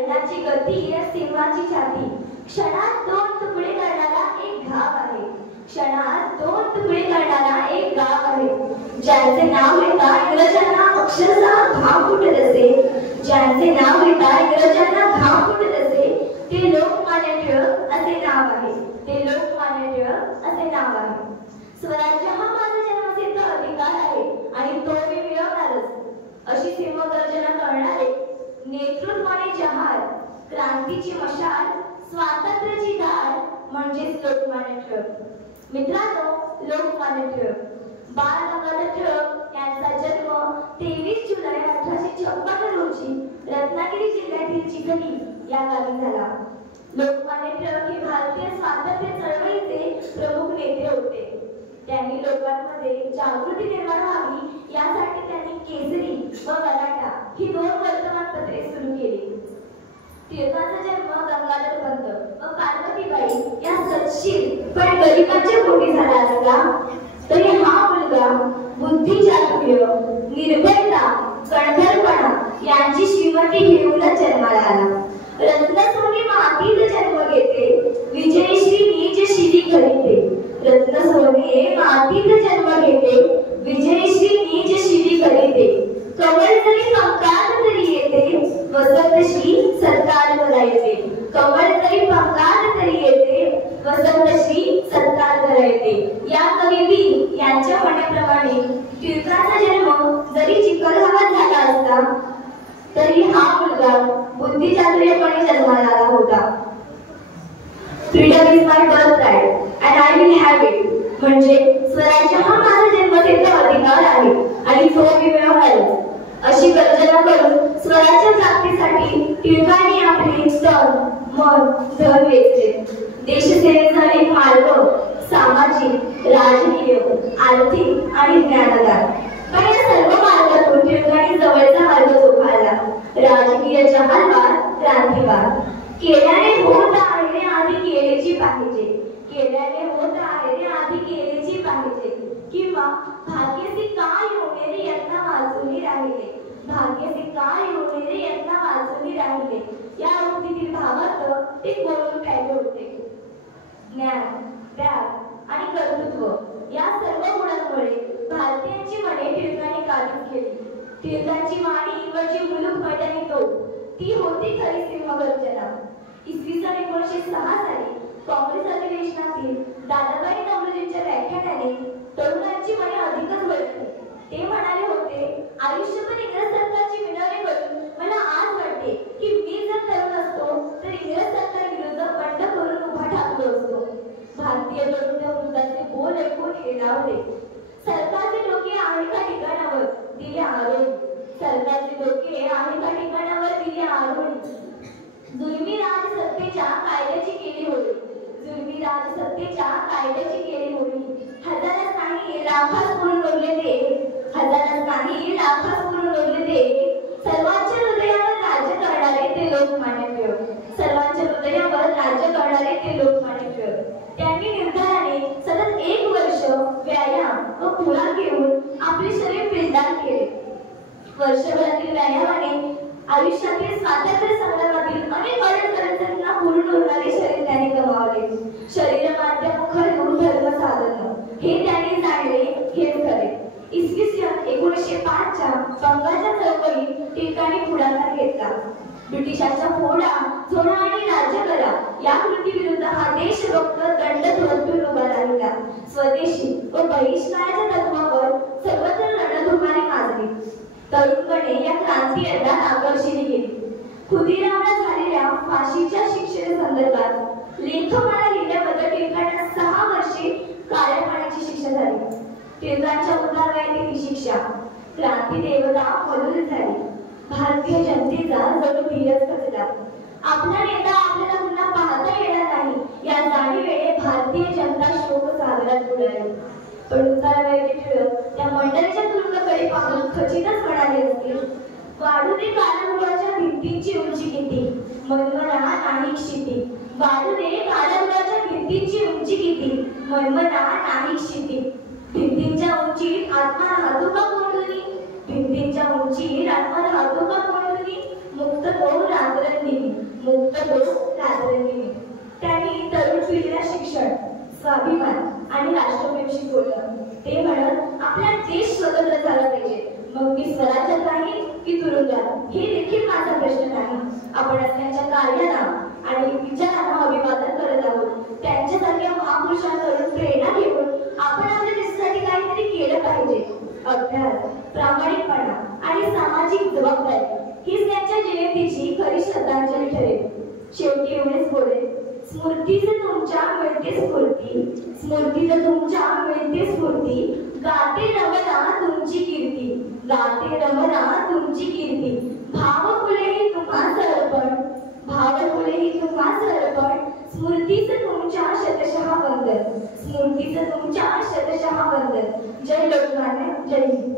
हरणाची गती सिंहाची छाती, क्षणात दोन तुकडे करणारा एक घाव आहे, क्षणात दोन तुकडे करणारा एक गाव आहे, ज्यांचे नाव घेता इंग्रजांना अक्षरशः घाव फुटत असे, ज्यांचे नाव घेता इंग्रजांना घाव फुटत असे, ते लोकमान्य टिळक असे नाव आहे, ते लोकमान्य टिळक असे नाव आहे. स्वराज्य हा माझा जन्मसिद्ध अधिकार आहे आणि तो मी मिळवणारच, अशी सिंहगर्जना करणारे नेतृत्वाने जहाल, क्रांतीची मशाल, स्वातंत्र्याची धार म्हणजेच लोकमान्य टिळक. मित्रांनो, लोकमान्य टिळक बाळ गंगाधर टिळक यांचा जन्म 23 जुलै 1856 रोजी रत्नागिरी जिल्ह्यातील चिखली या गावी झाला. लोकमान्य टिळक हे भारतीय स्वातंत्र्य चळवळीचे प्रमुख नेते होते. त्यांनी लोकांमध्ये जागृती निर्माण व्हावी यासाठी त्यांनी केसरी व मराठा ही 2 वर्तमानपत्रे सुरू केली. टिळकांचा जन्म गंगाधर पंत व पार्वतीबाई या सच्शील पण गरिबांच्या पोटी झाला असला तरी हा मुलगा बुद्धिचातुर्य, निर्भयता, कणखरपणा यांची श्रीमती घेऊनच जन्माला आला. रत्नसोनी मातीत जन्म घेते, विजयश्री नीच शिरी करीते. रत्नसोनी मातीत जन्म घेते, विजयश्री नीच शिरी करीते. कमल तरी पंकात तरी येते, वसंतश्री सत्कार करायते. कमल तरी पंकात तरी येते, वसंतश्री सत्कार करायते. या कवी यांच्या म्हणण्याप्रमाणे टिळकांचा जन्म जरी चिखलगावात झाला असता तरी हा मुलगा बुद्धिचातुर्यपणे जन्माला आला होता. Freedom is my birthright and I will have it म्हणजे स्वराज्य हा माझा जन्मसिद्ध अधिकार आहे आणि तो मी मिळवणारच, अशी गर्जना करून स्वराज्य प्राप्तीसाठी टिळकांनी आपले तन, मन, धन वेचले. देशसेवेचा अनेक मार्ग सामाजिक, राजकीय, आर्थिक आणि ज्ञानदान. पण या सर्व मार्गातून टिळकांनी जवळचा मार्ग चोखाळला, राजकीय जहालवाद, क्रांतिवाद. केल्याने होत आहे रे आधी केलेची पाहिजे, केल्याने होत आहे रे आधी केलेची पाहिजे. किंवा भाग्यसी काय होणे रे यत्न वाचूनी राहिले, भाग्यसी काय होणे रे यत्न वाचूनी राहिले. या उक्तीतील भावार्थ ते बोलून काढले होते. ज्ञान, त्याग आणि कर्तृत्व या सर्व गुणांमुळे भारतीयांची मने टिळकांनी काबीज केली. टिळकांची वाणी व जी मुलूक मैदानी तो ती होती खरी सिंहगर्जना. इसवी सन 1906 साली काँग्रेस अधिवेशनातील दादाभाई नौरोजींच्या व्याख्यानाने तरुणांची मने अधिकच वळली. ते म्हणाले होते, आयुष्यभर इंग्रज सरकारची विनवणी करून मला आज वाटते की मी जर तरुण असतो तर इंग्रज सरकार विरुद्ध बंड करून उभा ठाकलो असतो. भारतीय तरुण त्या मुद्द्याचे बोल ऐकून हेलावले. सरकारचे डोके आहे का ठिकाणावर दिले आरोळी, सरकारचे डोके आहे का ठिकाणावर दिले आरोळी. जुलमी राज सत्तेच्या कायद्याची केली होती, जुलमी राज सत्तेच्या कायद्याची केली होती. हजारात नाही लाखात करून उरले ते, हजारात नाही लाखात करून उरले ते. सर्वांच्या हृदयावर राज्य करणारे ते लोकमान्य टिळक, सर्वांच्या हृदयावर राज्य करणारे ते लोकमान्य टिळक. त्यांनी निर्धाराने सतत 1 वर्ष व्यायाम व पुरा घेऊन आपले शरीर पिळदान केले. वर्षभरातील व्यायामाने आयुष्यातील स्वातंत्र्य संग्रामातील अनेक अडचणींना पूर्ण होणारे शरीर त्यांनी गमावले. शरीर माध्य मुखर धर्म साधन हे त्यांनी जाणले हेच खरे. इसवी सन 1905च्या बंगालच्या चळवळीत टिळकांनी पुढाकार घेतला. ब्रिटिशांच्या फोडा, झोडा आणि राज्य करा या कृतीविरुद्ध हा देशभक्त दंड धरून उभा राहिला. स्वदेशी व बहिष्काराच्या तत्वावर सर्वत्र रणधुमारी माजली. तरुणपणे या क्रांती यंत्रात आकर्षिली गेली. खुदिरामला झालेल्या फाशीच्या शिक्षेसंदर्भात लेखमाला लिहिल्याबद्दल टिळकांना 6 वर्षे कारावासाची शिक्षा झाली. टिळकांच्या उतारवयातील ही शिक्षा क्रांती देवता मलूल झाली. भारतीय जनतेचा जणू धीरच खचला. आपला नेता आपल्याला पुन्हा पाहता येणार नाही या जाणीवेळे भारतीय जनता शोक सागरात बुडाली. पण उतारवयाचे टिळक त्या मंडळीच्या तुरुंगाकडे पाहून खचितच म्हणाले असतील, वाढू दे कारागृहाच्या भिंतींची उंची किती, मनमना नाही क्षिती. वाढू दे कारागृहाच्या भिंतींची उंची किती, मनमना नाही क्षिती. भिंतींच्या उंचीत आत्मा राहतो का कोंडूनी, भिंतींच्या उंचीत आत्मा राहतो का कोंडूनी. मुक्त तो रात्रंदिनी व तो राजरंगिणी. त्यांनी तरुण पिढीला शिक्षण, स्वाभिमान आणि राष्ट्रप्रेम शिकवलं. ते म्हणत आपला देश स्वतंत्र झाला पाहिजे, मग ती स्वराज्यात राहील की तुरुंगात हे देखील माझा प्रश्न नाही. आपण त्यांच्या कार्याला आणि विचारांना अभिवादन करत आहोत. त्यांच्यासारख्या महापुरुषांकडून प्रेरणा घेऊन आपण आपल्या देशासाठी काहीतरी केलं पाहिजे. अभ्यास, प्रामाणिकपणा आणि सामाजिक जबाबदारी हीच त्यांच्या जयंतीची खरी श्रद्धांजली ठरेल. शेवटी एवढेच बोले, स्मृतीचे तुमच्या मिळते स्फूर्ती, स्मृतीचे तुमच्या मिळते स्फूर्ती, गाते रमना तुमची कीर्ती, गाते रमना तुमची कीर्ती. भाव फुले ही तुम्हास अर्पण, भाव फुले ही तुम्हास अर्पण, स्मृतीचे तुमच्या शतशः वंदन, स्मृतीचे तुमच्या शतशः वंदन. जय लोकमान्य, जय हिंद.